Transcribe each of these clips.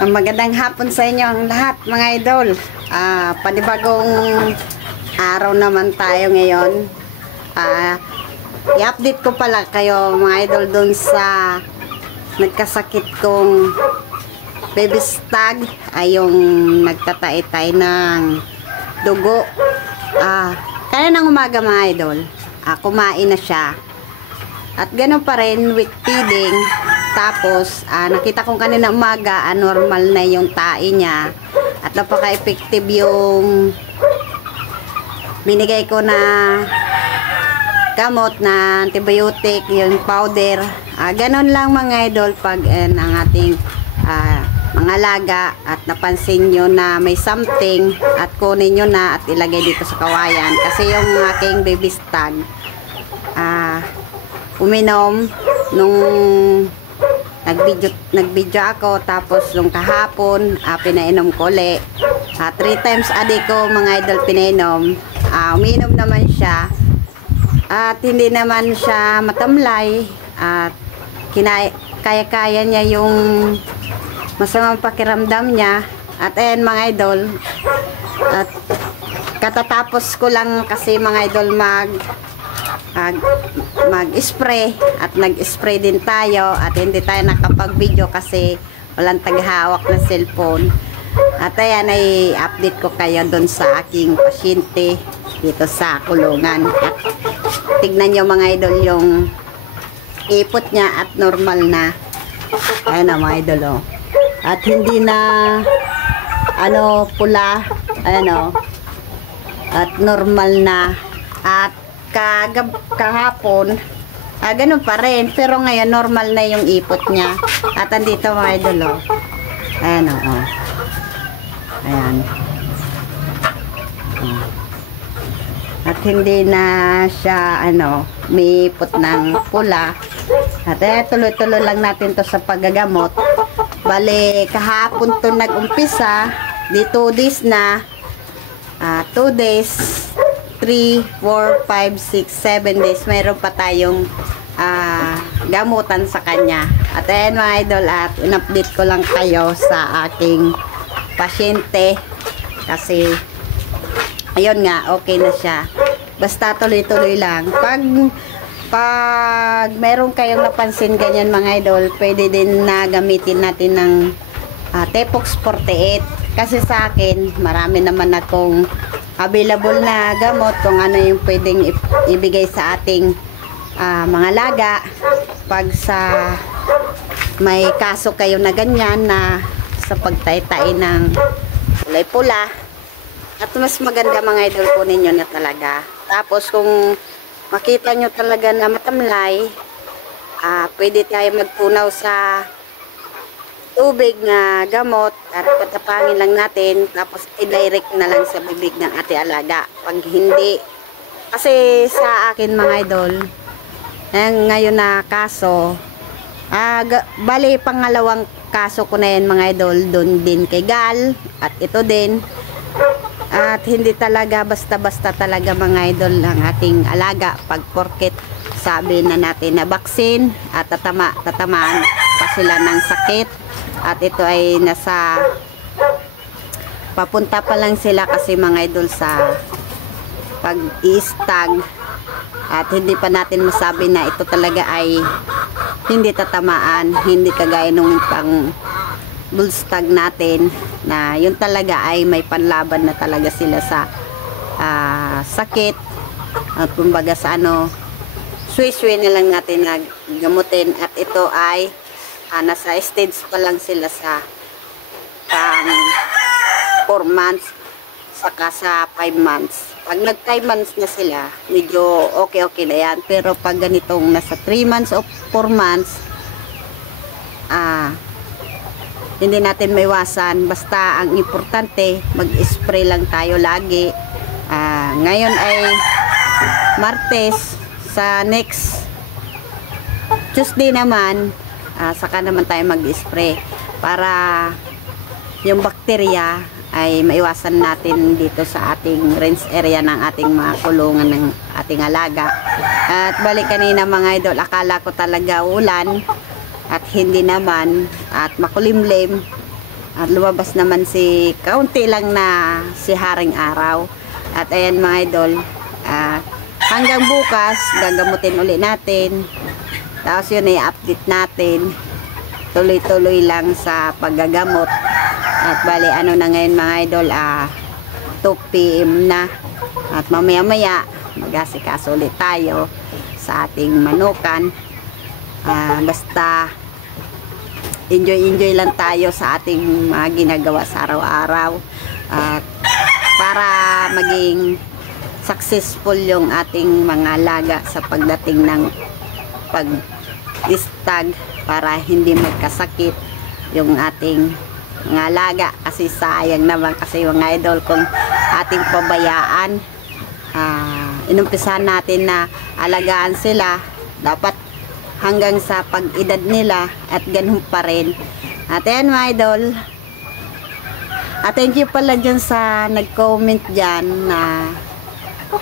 Magandang hapon sa inyo ang lahat mga idol. Panibagong araw naman tayo ngayon. I-update ko pala kayo mga idol dun sa nagkasakit kong baby stag, ay yung nagtatay-tay ng dugo. Kaya ng umaga mga idol, kumain na siya. At ganoon pa rin with feeding. Tapos, nakita kong kanina umaga, normal na yung tae niya. At napaka-effective yung binigay ko na gamot na antibiotic, yung powder. Ganon lang mga idol pag ang ating mga alaga at napansin nyo na may something at kunin nyo na at ilagay dito sa kawayan. Kasi yung aking baby stag, uminom nung nagvideo ako, tapos nung kahapon pinainom ko ulit. 3 times a day ko mga idol pinainom. Uminom naman siya at hindi naman siya matamlay at kaya-kaya niya yung masamang pakiramdam niya. At ayan mga idol, at katatapos ko lang kasi mga idol mag-spray at nag-spray din tayo at hindi tayo nakapag-video kasi walang taghawak na cellphone. At ayan, ay update ko kayo doon sa aking pasyente dito sa kulungan. At tignan nyo mga idol yung ipot niya at normal na. Ayan na mga idol, oh. At hindi na pula, ayan, oh. At normal na. At kahapon ganun pa rin, pero ngayon normal na yung ipot niya. At andito mga idol, oh. Ayan, oh. Ayan. At hindi na siya may ipot ng pula. At tuloy-tuloy lang natin to sa paggagamot. Bale kahapon to nag-umpisa, di 2 days na. 2 days, 3, 4, 5, 6, 7 days, mayroon pa tayong gamutan sa kanya. At ayan mga idol, at in-update ko lang kayo sa aking pasyente kasi ayun nga, okay na siya. Basta tuloy-tuloy lang. Pag meron kayong napansin ganyan mga idol, pwede din na gamitin natin ng Tepox 48. Kasi sa akin, marami naman akong available na gamot kung ano yung pwedeng ibigay sa ating mga laga pag sa may kaso kayo na ganyan na sa pagtay-tay ng kulay pula. At mas maganda mga idol, kunin nyo na talaga. Tapos kung makita nyo talaga na matamlay, pwede tayo magpunaw sa tubig na gamot at patapangin lang natin, tapos i-direct na lang sa bibig ng ating alaga. Pag hindi, kasi sa akin mga idol, ngayon na kaso, bali pangalawang kaso ko na yan mga idol, doon din kay Gal at ito din. At hindi talaga basta-basta talaga mga idol ang ating alaga pag porket sabi na natin na vaccine at tatamaan pa sila ng sakit. At ito ay papunta pa lang sila kasi mga idol sa pag-i-stag. At hindi pa natin masabi na ito talaga ay hindi tatamaan, hindi kagaya nung pang bull stag natin na yun talaga ay may panlaban na talaga sila sa sakit. At kumbaga sa swi-swi na lang natin gamutin. At ito ay nasa stage pa lang sila sa 4 months saka sa 5 months. Pag nag 5 months na sila, medyo okay na yan. Pero pag ganitong nasa 3 months o 4 months, hindi natin maiwasan. Basta ang importante, mag-spray lang tayo lagi. Ngayon ay Martes, sa next Tuesday naman, saka naman tayo mag-spray para yung bakterya ay maiwasan natin dito sa ating range area ng ating mga kulungan ng ating alaga. At balik kanina mga idol, akala ko talaga ulan at hindi naman, at makulimlim. At lumabas naman si kaunti lang na si Haring Araw. At ayan mga idol, hanggang bukas gagamutin uli natin. Tapos yun i-update natin. Tuloy-tuloy lang sa paggagamot. At bali ano na ngayon mga idol, 2 PM na. At mamaya-maya mag-asikaso ulit tayo sa ating manukan. Basta enjoy lang tayo sa ating mga ginagawa sa araw-araw. At para maging successful yung ating mga alaga sa pagdating ng pag-istag, para hindi magkasakit yung ating mga alaga, kasi sayang naman kasi mga idol kung ating pabayaan. Inumpisahan natin na alagaan sila, dapat hanggang sa pag-edad nila at ganun pa rin. At ayan mga idol, thank you pala dyan sa nag-comment dyan na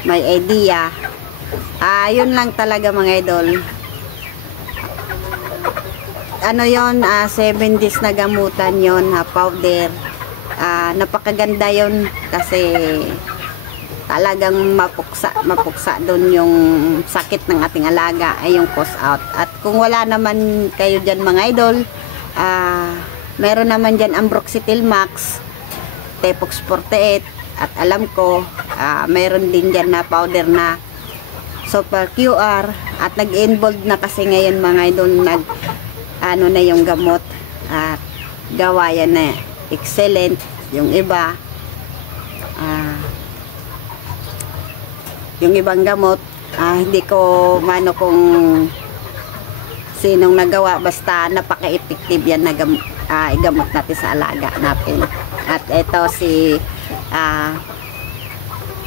may idea. Yun lang talaga mga idol. Ano yon, 7 days na gamutan yon, powder. Napakaganda yon kasi talagang mapuksa doon yung sakit ng ating alaga, ay yung cause out. At kung wala naman kayo dyan mga idol, meron naman dyan Ambroxetil Max, Tepox 48, at alam ko meron din dyan na powder na Super QR. At nag-involve na kasi ngayon mga idol, ano na yung gamot, at gawa yan na excellent. Yung iba, yung ibang gamot, hindi ko mano kung sinong nagawa, basta napaka-effective yan na gamot natin sa alaga natin. At ito si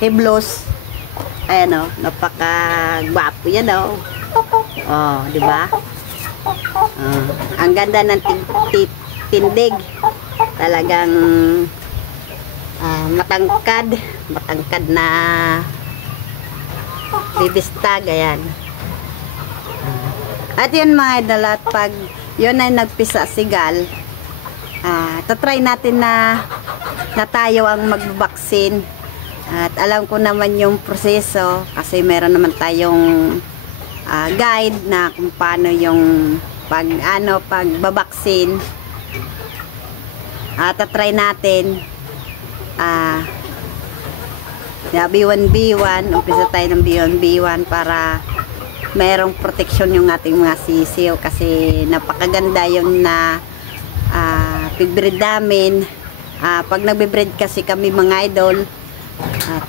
Hiblos, ayan o, napaka-gwapo yan o. Di ba? Ang ganda ng tindig, talagang matangkad na bibistag, ayan. At yun mga idol, at pag yun ay nagpisa sigal, tatry natin na tayo ang magbabaksin. At alam ko naman yung proseso kasi meron naman tayong guide na kung paano yung pagbabaksin. Tatry natin B1B1, umpisa tayo ng B1B1 para merong proteksyon yung ating mga sisiw, kasi napakaganda yung na pig-breed namin. Pag nagbe-breed kasi kami mga idol,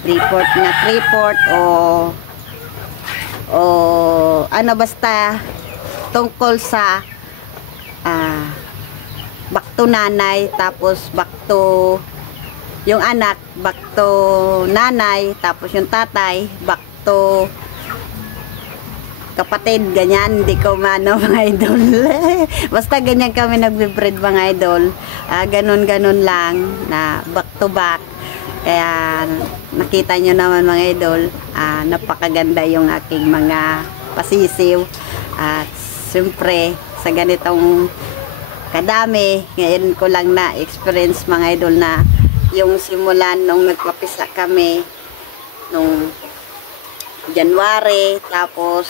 3/4 na 3/4 o ano, basta tungkol sa back to nanay, tapos back to yung anak, back to nanay, tapos yung tatay, back to kapatid, ganyan. Hindi ko mano mga idol. Basta ganyan kami nagbe-breed mga idol. Ganun lang na back to back. Kaya nakita nyo naman mga idol, napakaganda yung aking mga pasisiw. At siyempre sa ganitong kadami, ngayon ko lang na experience mga idol na yung simulan nung nagpapisa kami nung January, tapos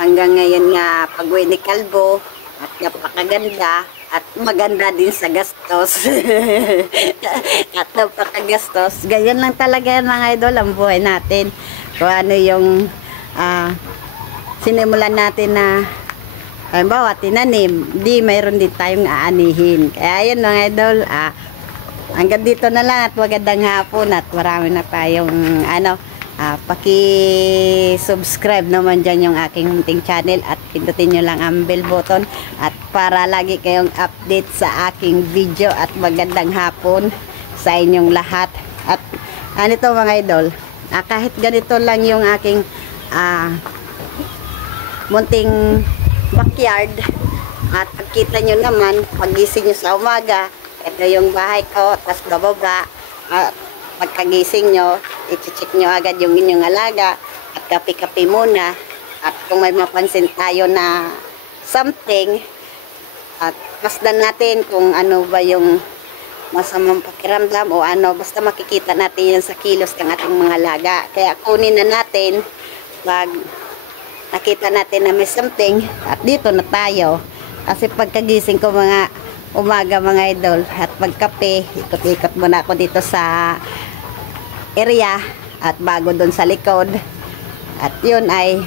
hanggang ngayon nga pag-uwi ni Kalbo, at napakaganda at maganda din sa gastos. At napakagastos. Ganyan lang talaga yan mga idol ang buhay natin. Kung ano yung sinimulan natin na halimbawa tinanim, di mayroon din tayong aanihin. Kaya yun mga idol, hanggang dito na lang, at magandang hapon, at marami na tayong paki-subscribe naman dyan yung aking munting channel, at pindutin nyo lang ang bell button, at para lagi kayong update sa aking video. At magandang hapon sa inyong lahat. At anito mga idol, kahit ganito lang yung aking munting backyard, at pagkita nyo naman pagising nyo sa umaga, ito yung bahay ko, tapos bababa, pagkagising nyo, i-check nyo agad yung inyong alaga, at kape-kape muna. At kung may mapansin tayo na something, at masdan natin kung ano ba yung masamang pakiramdam o ano, basta makikita natin yan sa kilos ng ating mga alaga. Kaya kunin na natin pag nakita natin na may something at dito na tayo. Kasi pagkagising ko mga umaga mga idol at pagkape, ikot-ikot muna ako dito sa area at bago doon sa likod. At yun ay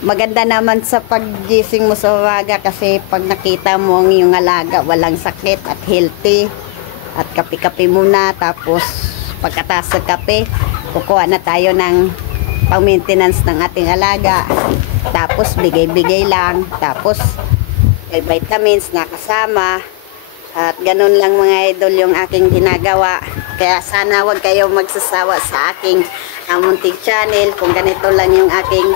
maganda naman sa paggising mo sa umaga kasi pag nakita mo ang iyong alaga walang sakit at healthy at kape-kape muna, tapos pagkatapos ng kape kukuha na tayo ng pang-maintenance ng ating alaga, tapos bigay-bigay lang, tapos may vitamins na kasama at ganun lang mga idol yung aking ginagawa. Kaya sana wag kayo magsasawa sa aking munting channel kung ganito lang yung aking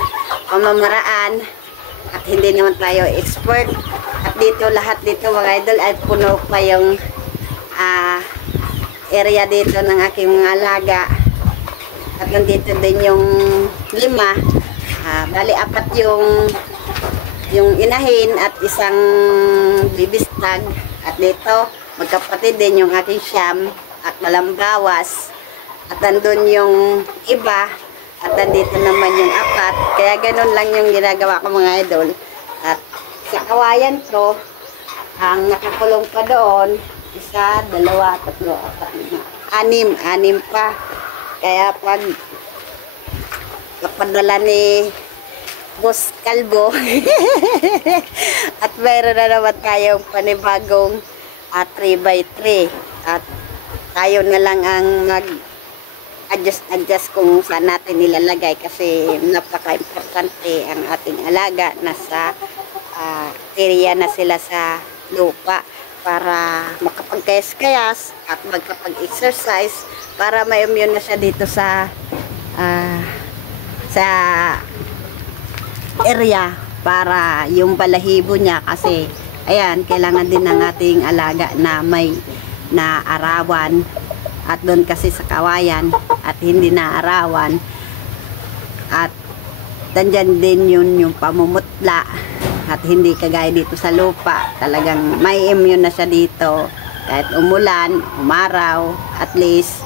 pamamaraan at hindi naman tayo expert. At dito lahat dito mga idol ay puno pa yung area dito ng aking mga alaga. At nandito din yung 5, bali 4 yung inahin at isang bibistag. At dito magkapatid din yung aking siyam at malambawas. At nandun yung iba at nandito naman yung 4. Kaya ganun lang yung ginagawa ko mga idol. At sa kawayan ko, ang nakakulong pa doon, 1, 2, 3, 4, 5, 6 pa. Kaya pag kapadala ni Boss Kalbo at mayroon na naman tayong panibagong 3x3 at tayo na lang ang adjust kung saan natin nilalagay kasi napaka-importante ang ating alaga. Nasa area na sila sa lupa para makapag-kayas-kayas at magkapag-exercise para ma-immune na siya dito sa area para yung balahibo niya kasi ayan, kailangan din ng ating alaga na may naarawan at doon kasi sa kawayan at hindi naarawan at dandyan din yun yung pamumutla at hindi kagaya dito sa lupa, talagang may immune na siya dito kahit umulan, umaraw, at least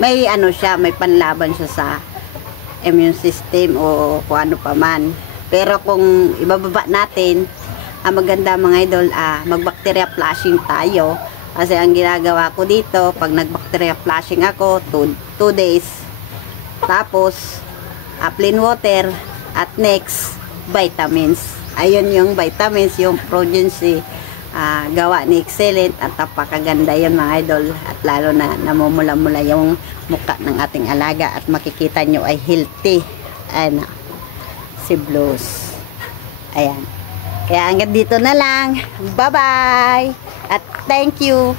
may ano siya, may panlaban siya sa immune system o kung ano pa man. Pero kung ibababa natin, ang maganda mga idol, mag-bacteria flushing tayo. Kasi ang ginagawa ko dito, pag nag-bacteria flushing ako, 2 days. Tapos, plain water at next, vitamins. Ayun yung vitamins, yung Progency. Gawa ni Excellent at napakaganda yun mga idol. At lalo na namumula-mula yung mukha ng ating alaga at makikita nyo ay healthy. Ayan, si Blues. Ayan. Kaya hanggang dito na lang. Bye-bye! At thank you!